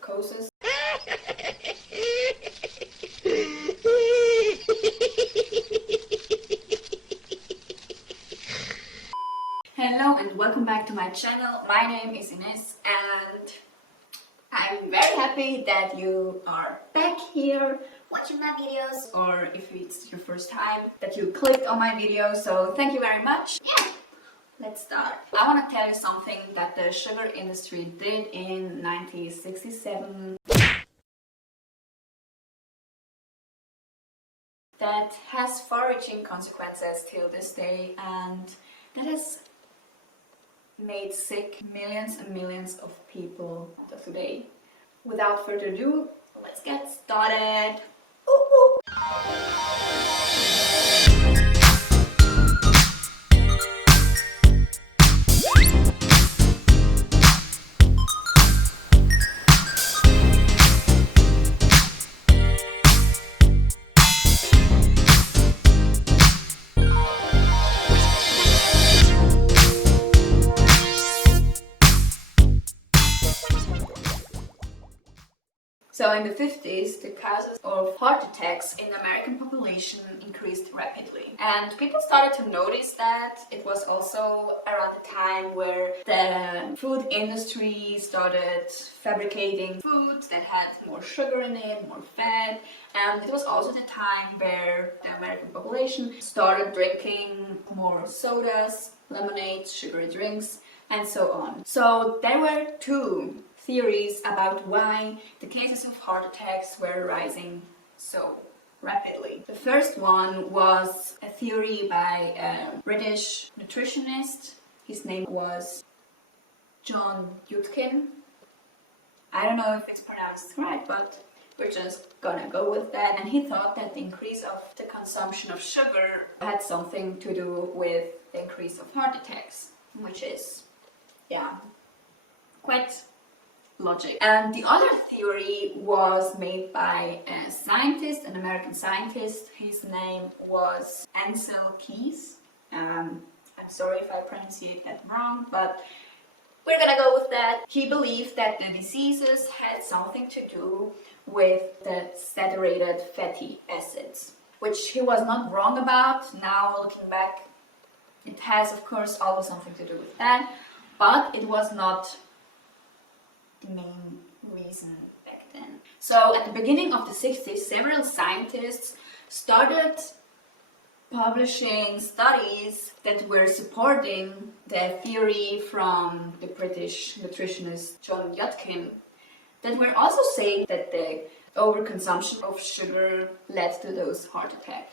causes. Hello and welcome back to my channel. My name is Ines and I'm very happy that you are back here watching my videos, or if it's your first time that you clicked on my video, so thank you very much. Yeah, let's start. I want to tell you something that the sugar industry did in 1967 that has far-reaching consequences till this day, and that has made sick millions and millions of people until today. Without further ado, let's get started. Ooh, ooh. So in the 50s, the causes of heart attacks in the American population increased rapidly. And people started to notice that it was also around the time where the food industry started fabricating foods that had more sugar in it, more fat. And it was also the time where the American population started drinking more sodas, lemonades, sugary drinks, and so on. So there were two theories about why the cases of heart attacks were rising so rapidly. The first one was a theory by a British nutritionist. His name was John Yudkin. I don't know if it's pronounced right, but we're just gonna go with that. And he thought that the increase of the consumption of sugar had something to do with the increase of heart attacks, which is, yeah, quite logic. And the other theory was made by a scientist, an American scientist. His name was Ansel Keys. I'm sorry if I pronounce that wrong, but we're gonna go with that. He believed that the diseases had something to do with the saturated fatty acids, which he was not wrong about. Now looking back, it has of course always something to do with that, but it was not the main reason back then. So at the beginning of the 60s, several scientists started publishing studies that were supporting the theory from the British nutritionist John Yudkin, that were also saying that the overconsumption of sugar led to those heart attacks.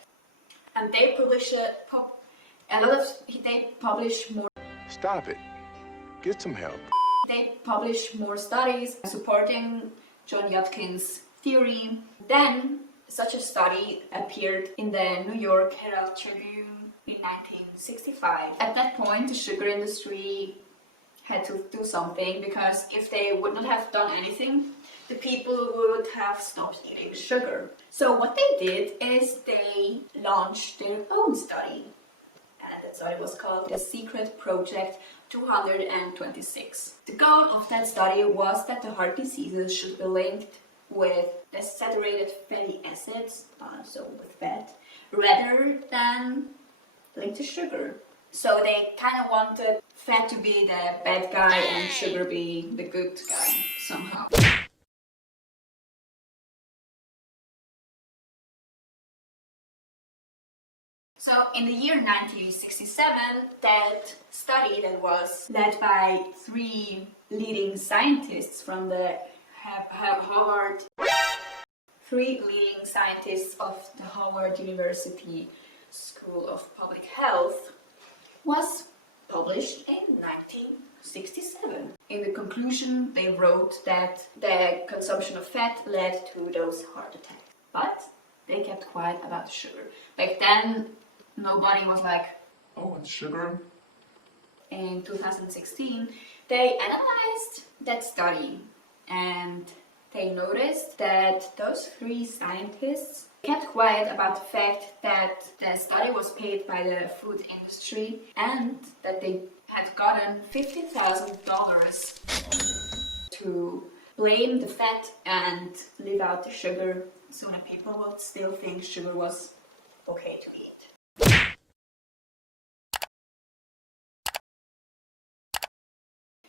And they publish more. Stop it. Get some help. They published more studies supporting John Yudkin's theory. Then such a study appeared in the New York Herald Tribune in 1965. At that point, the sugar industry had to do something, because if they would not have done anything, the people would have stopped eating sugar. So what they did is they launched their own study. And that study was called the Secret Project 226. The goal of that study was that the heart diseases should be linked with the saturated fatty acids, so with fat, rather than linked to sugar. So they kind of wanted fat to be the bad guy and sugar be the good guy somehow. So in the year 1967, that study that was led by three leading scientists from the Harvard, three leading scientists of the Harvard University School of Public Health, was published in 1967. In the conclusion, they wrote that the consumption of fat led to those heart attacks. But they kept quiet about the sugar. Back then, nobody was like, oh, and sugar? In 2016, they analyzed that study and they noticed that those three scientists kept quiet about the fact that the study was paid by the food industry and that they had gotten $50,000 to blame the fat and leave out the sugar, so that people would still think sugar was okay to eat.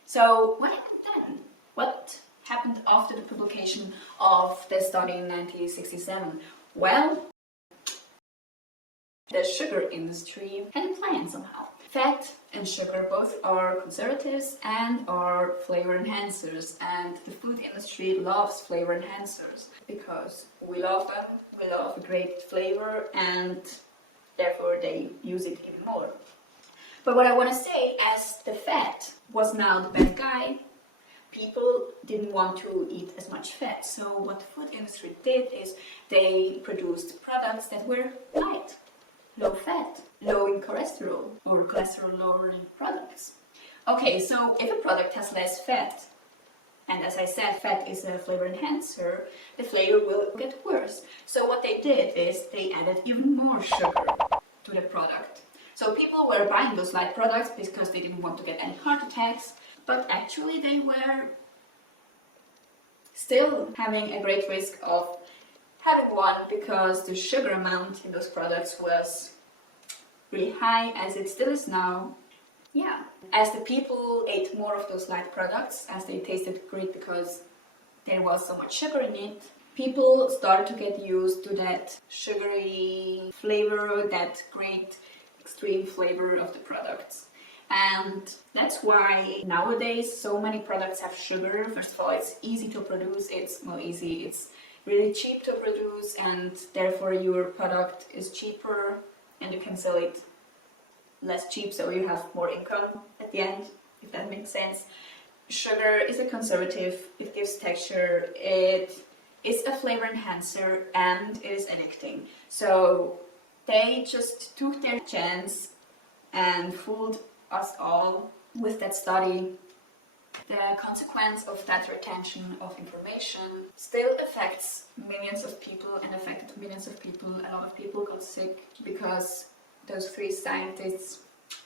So what happened then? What happened after the publication of the study in 1967? Well, the sugar industry had a plan somehow. Fat and sugar both are conservatives and are flavor enhancers, and the food industry loves flavor enhancers because we love them, we love a great flavor, and therefore they use it even more. But what I want to say, as the fat was now the bad guy, people didn't want to eat as much fat. So what the food industry did is they produced products that were light, low fat, low in cholesterol, or cholesterol lowering products. Okay, so if a product has less fat, and as I said, fat is a flavor enhancer, the flavor will get worse. So what they did is they added even more sugar to the product. So people were buying those light products because they didn't want to get any heart attacks, but actually they were still having a great risk of having one because the sugar amount in those products was really high, as it still is now. Yeah, as the people ate more of those light products, as they tasted great because there was so much sugar in it, people started to get used to that sugary flavor, that great extreme flavor of the products. And that's why nowadays so many products have sugar. First of all, it's easy to produce, it's really cheap to produce, and therefore your product is cheaper and you can sell it less cheap, so you have more income at the end, if that makes sense. Sugar is a conservative, it gives texture, it is a flavor enhancer, and it is addicting. So they just took their chance and fooled us all with that study. The consequence of that retention of information still affects millions of people, and affected millions of people. A lot of people got sick because those three scientists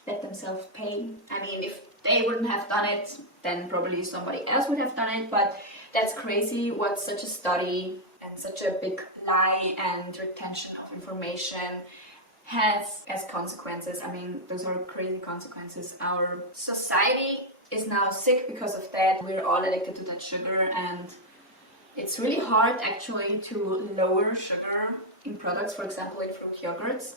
let themselves pay. I mean, if they wouldn't have done it, then probably somebody else would have done it, but that's crazy what such a study and such a big lie and retention of information has as consequences. I mean, those are crazy consequences. Our society is now sick because of that. We're all addicted to that sugar, and it's really hard actually to lower sugar in products, for example like fruit yogurts,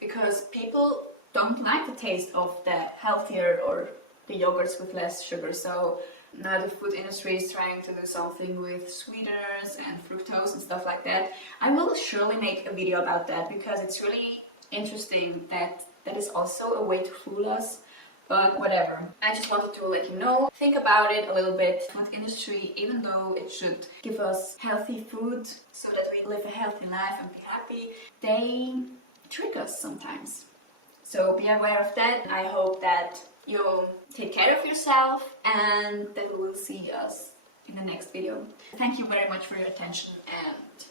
because people don't like the taste of the healthier or the yogurts with less sugar. So now the food industry is trying to do something with sweeteners and fructose and stuff like that. I will surely make a video about that because it's really interesting that that is also a way to fool us. But whatever, I just wanted to let you know, think about it a little bit. Food industry, even though it should give us healthy food so that we live a healthy life and be happy, they trick us sometimes. So be aware of that. I hope that you'll take care of yourself and that we will see us in the next video. Thank you very much for your attention, and